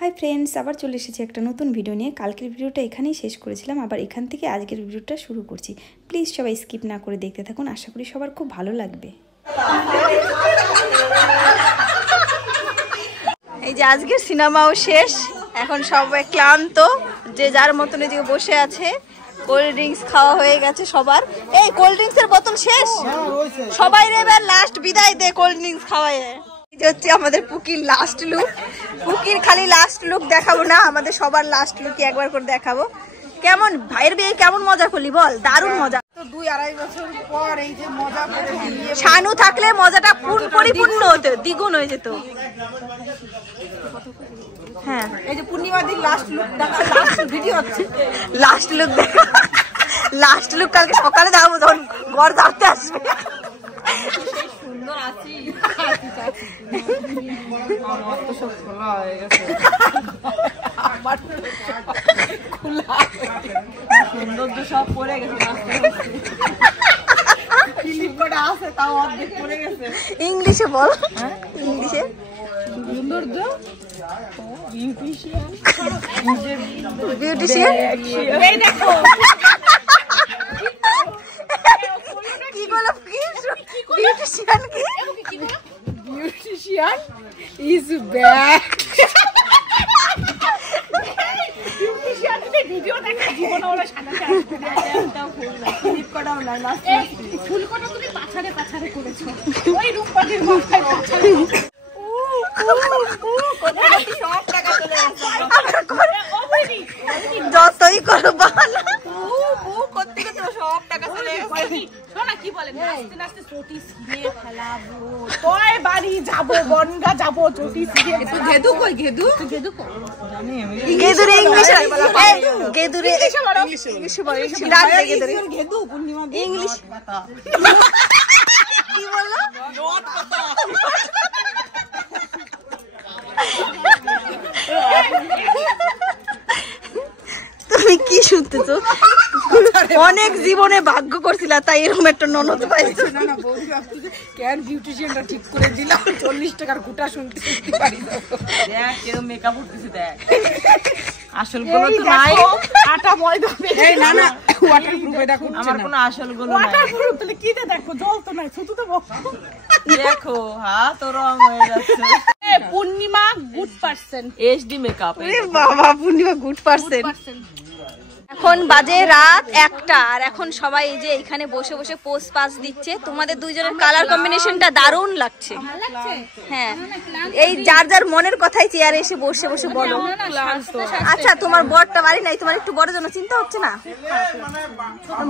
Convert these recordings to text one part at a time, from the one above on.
Hi friends, আবার চলে এসেছি একটা নতুন ভিডিও নিয়ে। কালকের ভিডিওটা এখানেই শেষ করেছিলাম, আবার এখান থেকে আজকের ভিডিওটা শুরু করছি। প্লিজ সবাই স্কিপ না করে দেখতে থাকুন, আশা করি সবার খুব ভালো লাগবে। এই যে আজকের সিনেমাও শেষ, এখন সবাই ক্লান্ত, যে যার মতন এদিকে বসে আছে। কোল্ড ড্রিঙ্কস খাওয়া হয়ে গেছে সবার। এই কোল্ড ড্রিঙ্কস এর বোতল শেষ, সবাই এবার লাস্ট বিদায় দে কোল্ড ড্রিঙ্কস খাওয়ায়। এই যে হচ্ছে আমাদের পুকির লাস্ট লুক। পুকির খালি লাস্ট লুক দেখাবো না, আমাদের সবার লাস্ট লুক একবার করে দেখাবো। কেমন ভাইয়ের বিয়ে কেমন মজা করলি বল? দারুণ মজা। তো 2-2.5 বছর পর এই যে মজা করে শানু থাকলে মজাটা পরিপূর্ণ হতো, দ্বিগুণ হয়ে যেত। হ্যাঁ, এই যে পূর্ণিমা দিন লাস্ট লুক দেখা, লাস্ট ভিডিও হচ্ছে, লাস্ট লুক দেখা। লাস্ট লুক কালকে সকালে দেখাবো যখন ঘর ধরতে আসবে। সুন্দর আছি। আমার তো সব খোলা হয়ে গেছে, আমার খোলা সুন্দর তো সব পড়ে গেছে। ক্লিপ করা আছে তাও অর্ধেক পড়ে গেছে। ইংলিশে বল, ইংলিশে। সৌন্দর্য বিউটিশিয়ান, বিউটিশিয়ান এই দেখো কি বলো? বিউটিশিয়ান কি? Beautician is back. বিউটিশিয়ান যে ভিডিও দেখা জীবন ওরা সাজাতে আসবে না, এটা ক্লিপ করাও না, লাস্ট ফুল কটা তুমি পাছাড়ে পাছাড়ে করেছো ওই রূপপাটির মাথায় পাছাড়ে। যতই করো ভালো, বাড়ি যাবো, বনগা যাবো, চটি ঘেদু কই, ঘেদু ঘেদু গেদুরে ইংলিশ, গেদুরে ঘেদু পূর্ণিমা ইংলিশ কি বললো? তুমি কি শুনতেছো? অনেক জীবনে ভাগ্য করছিলা তাই এরকম একটা ননদ পাইছো। না না, বৌদি ভাবতেছে কেন বিউটিশিয়ানটা ঠিক করে দিলাম, 40 টাকার গুটা শুনতে পারি। দেখ কেউ মেকআপ করতেছে, দেখ আসল গুলো তো নাই, আটা ময়দা। এই না না, ওয়াটারপ্রুফ এটা করছে না, আমার কোনো আসল গুলো নাই। ওয়াটারপ্রুফ তাহলে কি দে? দেখো জল তো নাই, শুধু তো দেখো হাত রং হয়ে যাচ্ছে। পূর্ণিমা গুড পারসন, এইচডি মেকআপ। বাবা, পূর্ণিমা গুড পারসন। এখন বাজে রাত 1টা, আর এখন সবাই এই যে এখানে বসে বসে পোস্ট পাস দিচ্ছে। তোমাদের দুইজনের কালার কম্বিনেশনটা দারুণ লাগছে। হ্যাঁ, এই যার যার মনের কথাই চেয়ারে এসে বসে বসে বলো। আচ্ছা, তোমার বরটা বাড়ি নাই, তোমার একটু বড় জন্য চিন্তা হচ্ছে না?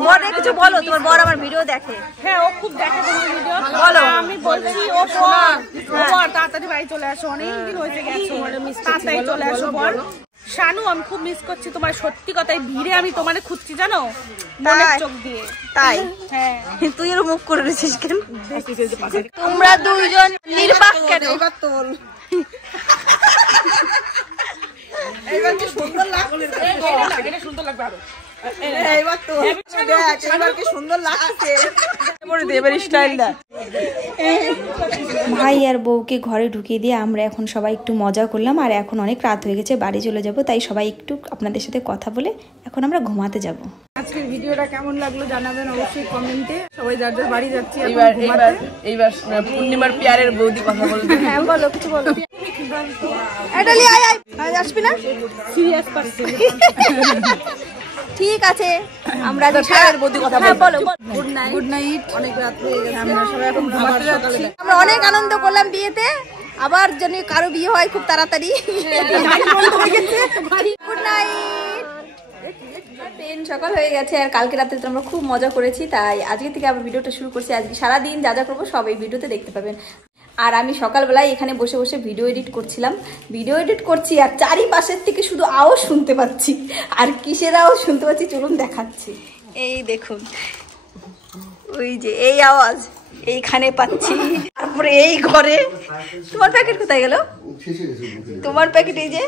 বরে কিছু বলো, তোমার বর আমার ভিডিও দেখে। হ্যাঁ, ও খুব দেখে তোমার ভিডিও। বলো। আমি বলছি ও বর তাড়াতাড়ি বাড়ি চলে আসো, অনেকদিন হয়েছে গেছো, তাড়াতাড়ি চলে আসো বর। শানু, আমি খুব মিস করছি তোমার, সত্যি কথাই ভিড়ে আমি তোমারে খুঁজছি জানো, মনের চোখ দিয়ে। তাই? হ্যাঁ, তুই এর মুখ করে রেছিস কেন? তোমরা দুইজন নির্বাক কেন? এবার তোল, এবার কি সুন্দর লাগছে, এটা সুন্দর লাগবে আরো। এবার তো দেখ, এবার কি সুন্দর লাগছে, পরে দেবের স্টাইলটা। ভাই আর বউকে ঘরে ঢুকিয়ে দিয়ে আমরা এখন সবাই একটু মজা করলাম, আর এখন অনেক রাত হয়ে গেছে, বাড়ি চলে যাব। তাই সবাই একটু আপনাদের সাথে কথা বলে এখন আমরা ঘুমাতে যাব। আজকের ভিডিওটা কেমন লাগলো জানাবেন অবশ্যই কমেন্টে। সবাই যার যার বাড়ি যাচ্ছি এইবার পূর্ণিমার পিয়ারের বৌদি কথা বলতে। হ্যাঁ বলো, কিছু বলো। আসবি না? Serious person. ঠিক আছে, আমরা বলো। Good night. গুড নাইট, অনেক রাত হয়ে গেছে, আমরা সবাই এখন ঘুমাতে যাচ্ছি। আমরা অনেক আনন্দ করলাম বিয়েতে, আবার যেন কারো বিয়ে হয় খুব তাড়াতাড়ি। Good night. সকাল হয়ে গেছে, আর কালকে রাতে তো আমরা খুব মজা করেছি, তাই আজকে থেকে আবার ভিডিওটা শুরু করছি। আজকে সারাদিন যা যা করবো সব এই ভিডিওতে দেখতে পাবেন। আর আমি সকালবেলায় এখানে বসে বসে ভিডিও এডিট করছিলাম, ভিডিও এডিট করছি, আর চারিপাশের থেকে শুধু আওয়াজ শুনতে পাচ্ছি। আর কিসের আওয়াজ শুনতে পাচ্ছি চলুন দেখাচ্ছি। এই দেখুন, ওই যে এই আওয়াজ এইখানে পাচ্ছি, তারপরে এই ঘরে। তোমার প্যাকেট কোথায় গেল? তোমার প্যাকেট, এই যে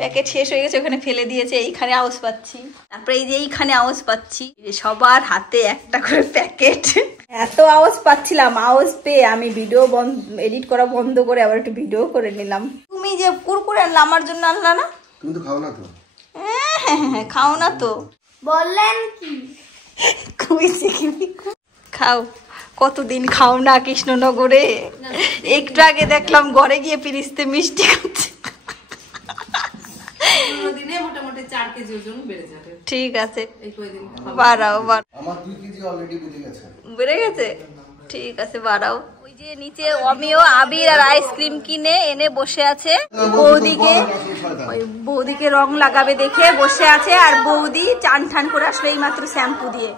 প্যাকেট শেষ হয়ে গেছে, ওখানে ফেলে দিয়েছে। এইখানে আওয়াজ পাচ্ছি, তারপরে এই যে এইখানে আওয়াজ পাচ্ছি। সবার হাতে একটা করে প্যাকেট। এত আওয়াজ পাচ্ছিলাম, আওয়াজ পেয়ে আমি ভিডিও এডিট করা বন্ধ করে আবার একটু ভিডিও করে নিলাম। তুমি যে কুরকুরে আনলা আমার জন্য আনলা না? তুমি তো খাও না তো। হ্যাঁ খাও না তো বললেন কি খাও, কতদিন খাও না কৃষ্ণনগরে। একটু আগে দেখলাম ঘরে গিয়ে পিরিস্তে মিষ্টি খাচ্ছে। মোটামুটি 4 কেজি ওজন বেড়ে যাবে। ঠিক আছে বাড়াও, আমার 2 কেজি অলরেডি বেড়ে গেছে। ঠিক আছে বাড়াও। ওই যে নিচে অমিও আবির আর আইসক্রিম কিনে এনে বসে আছে। বৌদিকে রং লাগাবে দেখে বসে আছে। আর বৌদি চান ঠান করে আসলে এই মাত্র শ্যাম্পু দিয়ে।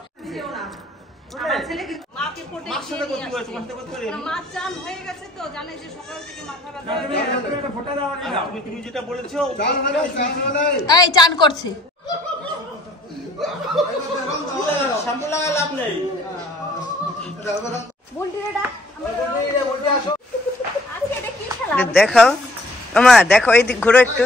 চান করছে। দেখো আমা, দেখো এইদিক ঘুরো একটু।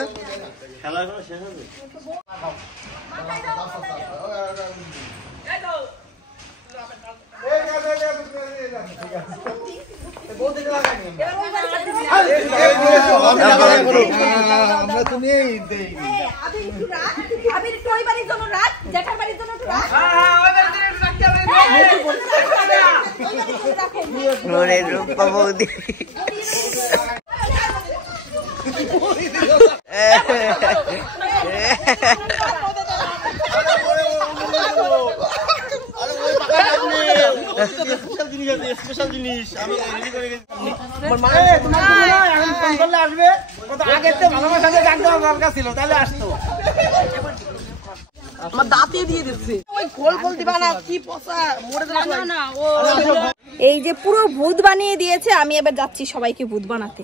রূপা বৌদি আমার দাঁতে দিয়ে দিচ্ছে। ওই খোল দিবা না, কি পচা মরে যাবে না। এই যে পুরো ভূত বানিয়ে দিয়েছে। আমি এবার যাচ্ছি সবাইকে ভূত বানাতে।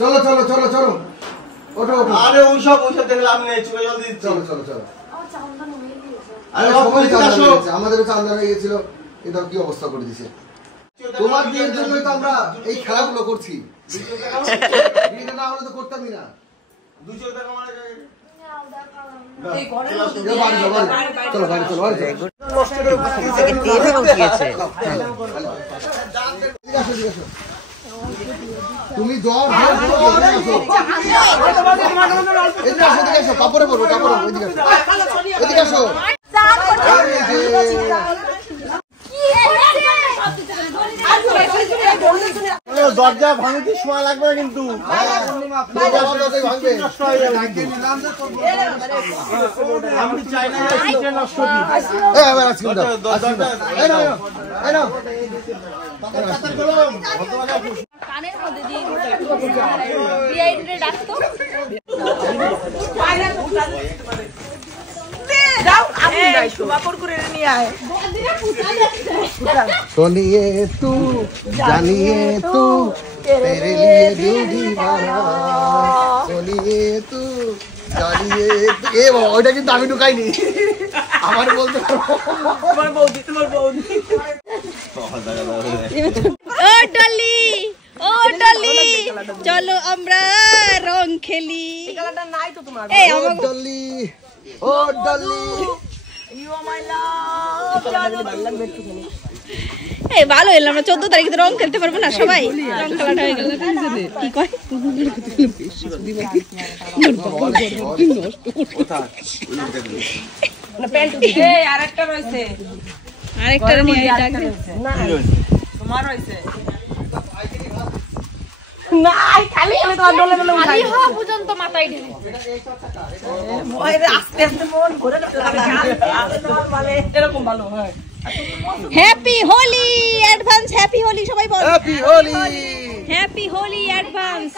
চলো চলো চলো চলো, ওঠো ওঠো। আরে ওইসব দেখলাম নেই, চলে জলদি চলো চলো চলো। আরে আমাদেরও চান্দা হয়ে গেছিল, এটা কি অবস্থা করে দিছে। তোমার বিয়ের জন্যই তো আমরা এই খেলাগুলো করছি। বিয়েটা না হলে তো করতামই না। চলো বাড়ি চলো, তুমি জ্বর এদিকে আসো, কাপড়ে পড়বো, কাপড়ে এদিকে আসো। দরজা ভাঙতে সময় লাগবে না কিন্তু। আমি চাই না নষ্ট কানের মধ্যে দিয়ে ডাকতো। चलिए तू जानिए तू तेरे लिए दिल दीवाना, चलिए तू जानिए এ বাবা, ওইটা কিন্তু আমি ঢুকাইনি। আমার বলতে তোমার বৌদি, তোমার বৌদি। ও ডলি, ও ডলি, চলো আমরা রং খেলি। এই খেলাটা নাই তো তোমার। এই ও ডলি, ও ডলি, ইউ আর মাই লাভ। চলো ভালো লাগবে একটু খেলে। এই ভালো এলাম না, 14 তারিখে তো রং খেলতে পারবো না সবাই। রং খেলাটা হয়ে গেল। কি কয় না প্যান্ট এই আরেকটা রইছে, আরেকটা নিয়ে এটা না তোমার রইছে না। খালি আমি তো ডলে ডলে উঠাই খালি হওয়া পর্যন্ত মাথায় ঢেলে মরে আস্তে আস্তে মন ঘুরে লাগে। এরকম ভালো হয়। Happy Holi advance, happy Holi সবাই বল। Happy Holi, happy Holi advance.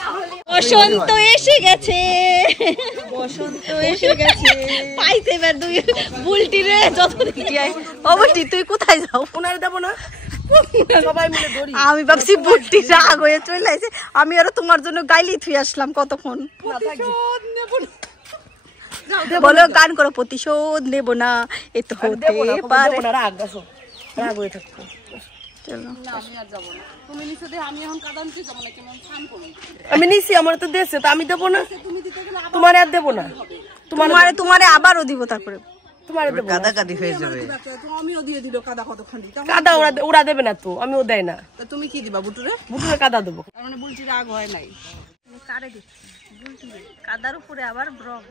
বসন্ত এসে গেছে, বসন্ত এসে গেছে। পাইতে এবার দুই বুলটি রে যত দেখি আই। অবশ্যই তুই কোথায় যাও? পুনর দেব না, সবাই মিলে ধরি। আমি ভাবছি বুলটি রাগ হয়ে চলে আইছে। আমি আরো তোমার জন্য গাইলি থুই আসলাম কতক্ষণ। প্রতিশোধ নেব না, বলো গান করো। প্রতিশোধ নেব না, এ তো হতে পারে। রাগ গাছো, রাগ হয়ে থাকতো। চলো না আমি আর যাবো না। তুমি নিচে দিয়ে আমি এখন কাদা নিতে যাবো না, কেমন স্নান করবো। আমি নিছি, আমার তো দেশে তো আমি দেবো না, তুমি দিতে গেলে তোমার আর দেবো না, তোমারে আবারও দিব তারপরে। তোমার দেবো না। কাদাকাদি হয়ে যাবে। তো আমিও দিয়ে দিল কাদা কতখানি। কাদা ওরা দেবে না তো, আমিও দেয় না। তা তুমি কি দিবা বুটুরে? বুটুরে কাদা দেবো। তার মানে বুলটি রাগ হয় নাই। কারে দিচ্ছি বুলটি কাদার উপরে আবার ব্রগ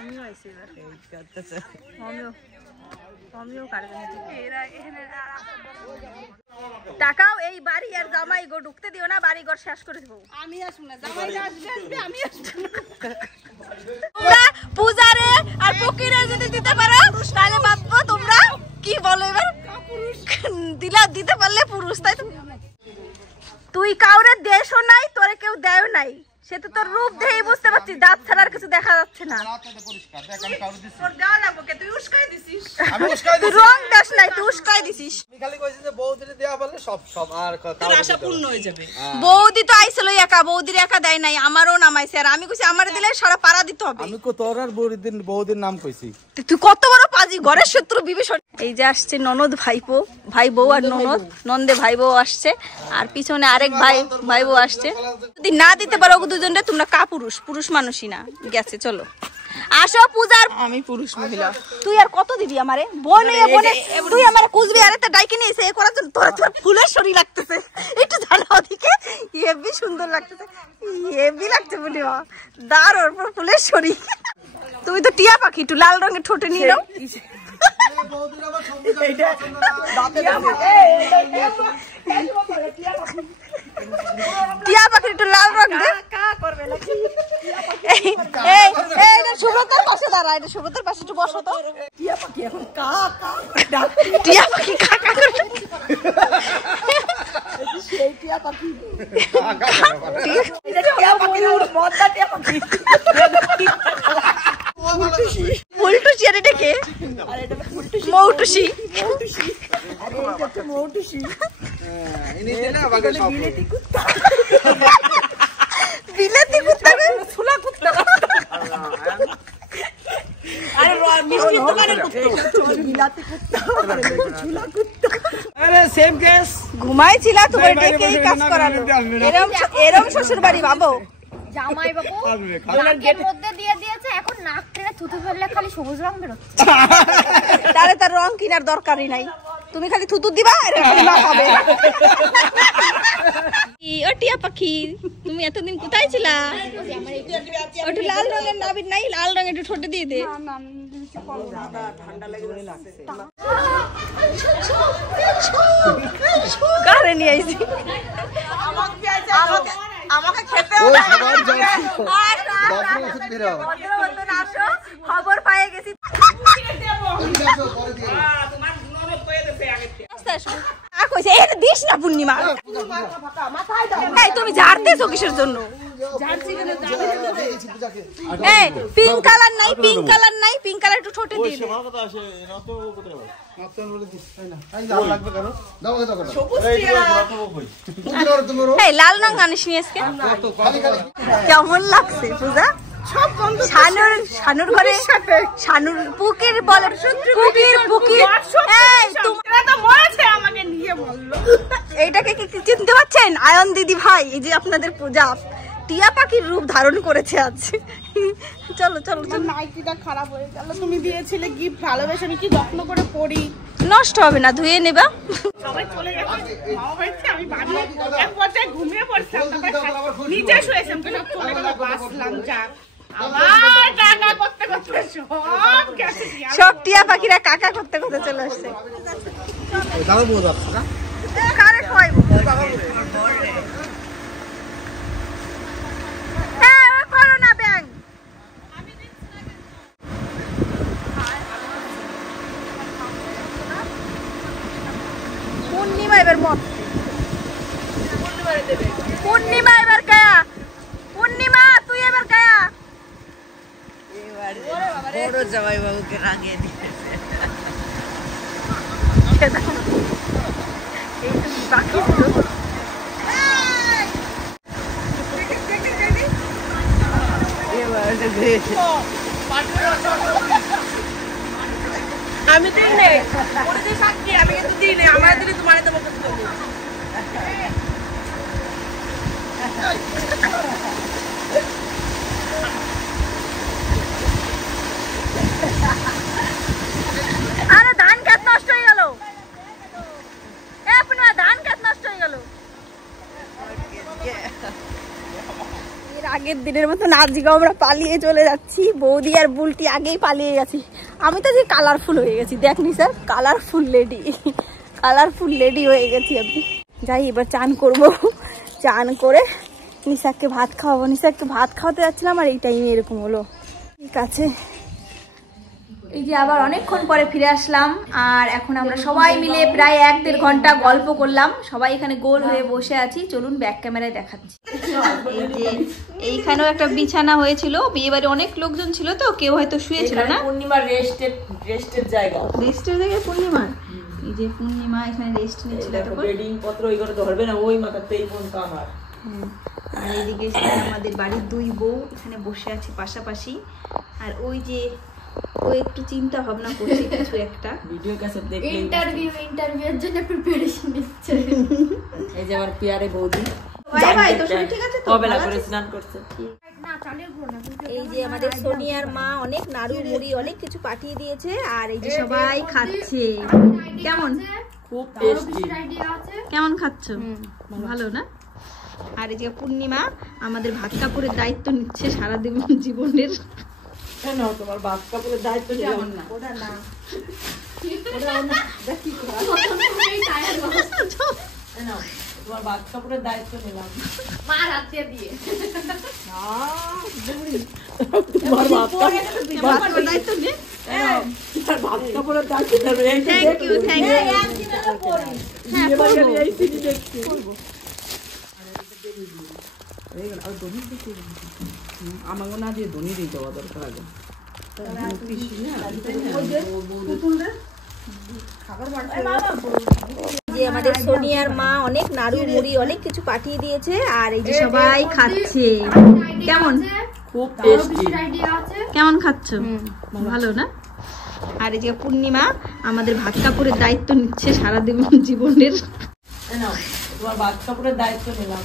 অমিও আইছে এবার অমিও কারে টাকাও এই বাড়ি আর জামাই গো ঢুকতে দিও না, বাড়ি ঘর শেষ করে দেবো। আমি আসবো না, জামাই আসবে আমি আসবো না। তোমরা পূজারে আর ফকিরে যদি দিতে পারো তাহলে ভাববো তোমরা কি বলো এবার দিতে পারলে পুরুষ, তাই তো? তুই কাউরে দেশও নাই, তোরে কেউ দেয়ও নাই, সে তো তোর রূপ দেখেই বুঝতে পারছিস, দাঁত ছাড়া আর কিছু দেখা যাচ্ছে না। তুই রং দাস নাই, তুই উস্কাই দিছিস। আশা পূর্ণ হয়ে যাবে। বৌদি তো আইছিল একা, বৌদির একা দেয় নাই, আমারও নামাইছে। আর আমি কইছি আমার দিলে সারা পাড়া দিতে হবে। আমি তোর আর বৌদির নাম কইছি। তুই কত বড় পাজি, ঘরের শত্রু বিভীষণ। এই যে আসছে ননদ ভাইপো, ভাই বউ আর ননদ, নন্দে ভাই বউ আসছে, আর পিছনে আরেক ভাই বউ আসছে। যদি না দিতে পারো দুজনটা, তোমরা কাপুরুষ, পুরুষ মানুষই না। গেছে, চলো আসো পূজার। আমি পুরুষ মহিলা। তুই আর কত দিবি আমারে বনে, তুই আমার কুচবিহারেতে ডাইকে নিয়েছে এ করার জন্য। তোরা তোর ফুলের শরীর লাগতেছে, একটু জানা ওদিকে হেভি সুন্দর লাগতেছে, হেভি লাগছে বলি দাঁড় ওর ফুলের শরীর। তুমি তো টিয়া পাখি, একটু লাল রঙের ঠোঁটে নিয়ে নাও। টিয়া পাখি একটু লাল রং দে। সুব্রতার পাশে দাঁড়া, এটা সুব্রতার পাশে একটু বসো তো। টিয়া পাখি এখন কা কা করবে। সেই টিয়া পাখি। ফুলটুসি, আর এটা কে? মৌটুসি। বিলেতি কুত্তা, ছোলা কুত্তা। আরে মিষ্টি দোকানের কুত্তা। আরে সেম কেস। ঘুমাইছিলা, তোমার ডেকে এই কাজ করালো। এরম শ্বশুর বাড়ি ভাবো। জামাই বাবু নাকের মধ্যে দিয়ে দিয়েছে, এখন নাক টেনে থুতু ফেললে খালি সবুজ রং বেরোচ্ছে। তারে তার রং কিনার দরকারই নাই, তুমি খালি থুতু দিবা আর খাবে। ও টিয়া পাখি, তুমি এতদিন কোথায় ছিলা? ওটা লাল রঙের নাবির নাই, লাল রঙের একটু ঠোঁটে দিয়ে দে। কারে নিয়ে আইছি? আমাকে খেতে খবর পায়ে গেছি। দিস না পূর্ণিমা, তুমি ঝাড়তেছো কিসের জন্য? পিঙ্ক কালার নাই, পিঙ্ক কালার নাই, পিঙ্ক কালার একটু ঠোঁটে দিয়ে দে। লাল রং আনিস নি আজকে? কেমন লাগছে পূজা? শানুর ঘরে শানুর পুকির বলে, এইটাকে কি চিনতে পারছেন? আয়ন দিদি ভাই, এই যে আপনাদের পূজা টিয়া পাখির রূপ ধারণ করেছে আজ। চলো চলো চলো। নাইটিটা খারাপ হয়ে গেল, তুমি দিয়েছিলে গিফট, ভালোবেসে আমি কি যত্ন করে পড়ি। নষ্ট হবে না, ধুয়ে নেবা। সবাই চলে গেছে মামা বাড়িতে, আমি বাড়ি এক পর্যায়ে ঘুমিয়ে পড়ছিলাম, তারপর নিচে শুয়েছিলাম, তো সব চলে গেল, বাসলাম যাক। আবার কাকা করতে করতে সব গেছে, সব টিয়া পাখিরা কাকা করতে করতে চলে আসছে। দাদা বউ যাচ্ছে না? কারে খাইবো? করো না ব্যাং। পূর্ণিমা এবার মত, পূর্ণিমা এবার কায়া, পূর্ণিমা তুই এবার কায়া। বড় জামাই বাবুকে রাগিয়ে দিয়েছে। আমি তো নেই, আমি কিন্তু দিন আমার দিলে তোমার দেবো আরে ধান ক্ষেত নষ্ট হয়ে গেল, ধান ক্ষেত নষ্ট হয়ে গেল। এর আগের দিনের মতন আজকেও আমরা পালিয়ে চলে যাচ্ছি। বৌদি আর বুলটি আগেই পালিয়ে গেছি। আমি তো যে কালারফুল হয়ে গেছি, দেখনি স্যার, কালারফুল লেডি হয়ে গেছি আমি। যাই এবার চান করব, চান করে নিশাককে ভাত খাওয়াবো। নিশাককে ভাত খাওয়াতে যাচ্ছিলাম আর এই টাইমে এরকম হলো। ঠিক আছে, এই যে আবার অনেকক্ষণ পরে ফিরে আসলাম আর এখন আমরা সবাই মিলে প্রায় 1-1.5 ঘন্টা গল্প করলাম। সবাই এখানে গোল হয়ে বসে আছি, চলুন ব্যাক ক্যামেরায় দেখাচ্ছি। এই যে এইখানেও একটা বিছানা হয়েছিল, বিয়ে বাড়ি অনেক লোকজন ছিল তো কেউ হয়তো শুয়েছিল না। পূর্ণিমার রেস্টের জায়গা, রেস্টের জায়গায় পূর্ণিমার, এই যে পূর্ণিমা এখানে রেস্ট নিচ্ছিল। বেডিং পত্র ওইগুলো ধরবে না, ওই মাথাতেই ফোনটা আমার। আর এইদিকে আমাদের বাড়ির 2 বউ এখানে বসে আছে পাশাপাশি। আর ওই যে ও একটু চিন্তা ভাবনা করছে কিছু একটা, ভিডিও ক্যাসেট দেখলে ইন্টারভিউর জন্য প্রিপারেশন নিচ্ছে। এই যে আমার পিয়ারে বৌদি, ভাই ভাই তো সব ঠিক আছে তো? কবেলা করে স্নান করছে। না চালিয়ে ঘুরো না। এই যে আমাদের সোনিয়ার মা অনেক নাড়ু মুড়ি অনেক কিছু পাঠিয়ে দিয়েছে আর এই যে সবাই খাচ্ছে। কেমন খুব টেস্টি, আইডিয়া আছে। কেমন খাচ্ছ? ভালো না? আর এই যে পূর্ণিমা আমাদের ভাত কাপড়ের দায়িত্ব নিচ্ছে সারা জীবনের। কেন তোমার ভাত কাপড়ের দায়িত্ব যেমন না, ওটা না তোমার ভাত কাপড়ের দায়িত্ব নিলাম। মা রাতে দিয়ে তোমার ভাত কাপড়ের দায়িত্ব নে, তোমার ভাত কাপড়ের দায়িত্ব নেবে। Thank you thank you. হ্যাঁ করবো। এই সিটি দেখছি আমাকে না দিয়ে ধনী দিয়ে দেওয়া দরকার আগে। যে আমাদের সোনিয়ার মা অনেক নাড়ু মুড়ি অনেক কিছু পাঠিয়ে দিয়েছে আর এই যে সবাই খাচ্ছে। কেমন খুব টেস্টি, আইডিয়া আছে। কেমন খাচ্ছ? ভালো না? আর এই যে পূর্ণিমা আমাদের ভাত কাপড়ের দায়িত্ব নিচ্ছে সারা জীবনের। তোমার ভাত কাপড়ের দায়িত্ব নিলাম,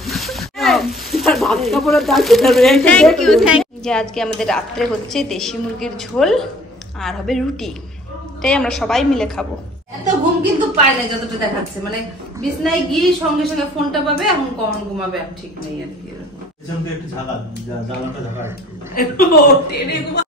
তোমার ভাত কাপড়ের দায়িত্ব নেবে। Thank you thank you. যে আজকে আমাদের রাত্রে হচ্ছে দেশি মুরগির ঝোল আর হবে রুটি, এটাই আমরা সবাই মিলে খাবো। এত ঘুম কিন্তু পায় না যতটা দেখাচ্ছে, মানে বিছনায় গিয়ে সঙ্গে সঙ্গে ফোনটা পাবে, এখন কখন ঘুমাবে আর ঠিক নেই আর কি। একটু ঝাঁকা, জ্বালাটা ঝাঁকা। টেনে ঘুমা